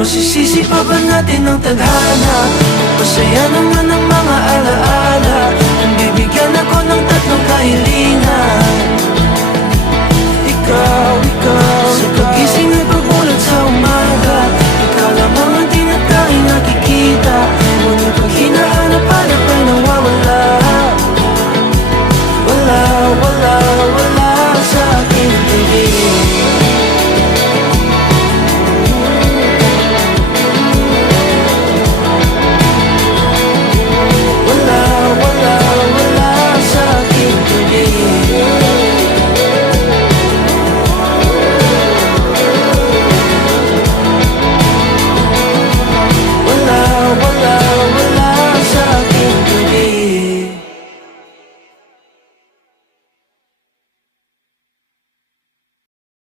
Masisisi pa ba natin ang tadhana? Masaya naman ang mga alaala. Nang bibigyan ako ng tatlong kahilingan.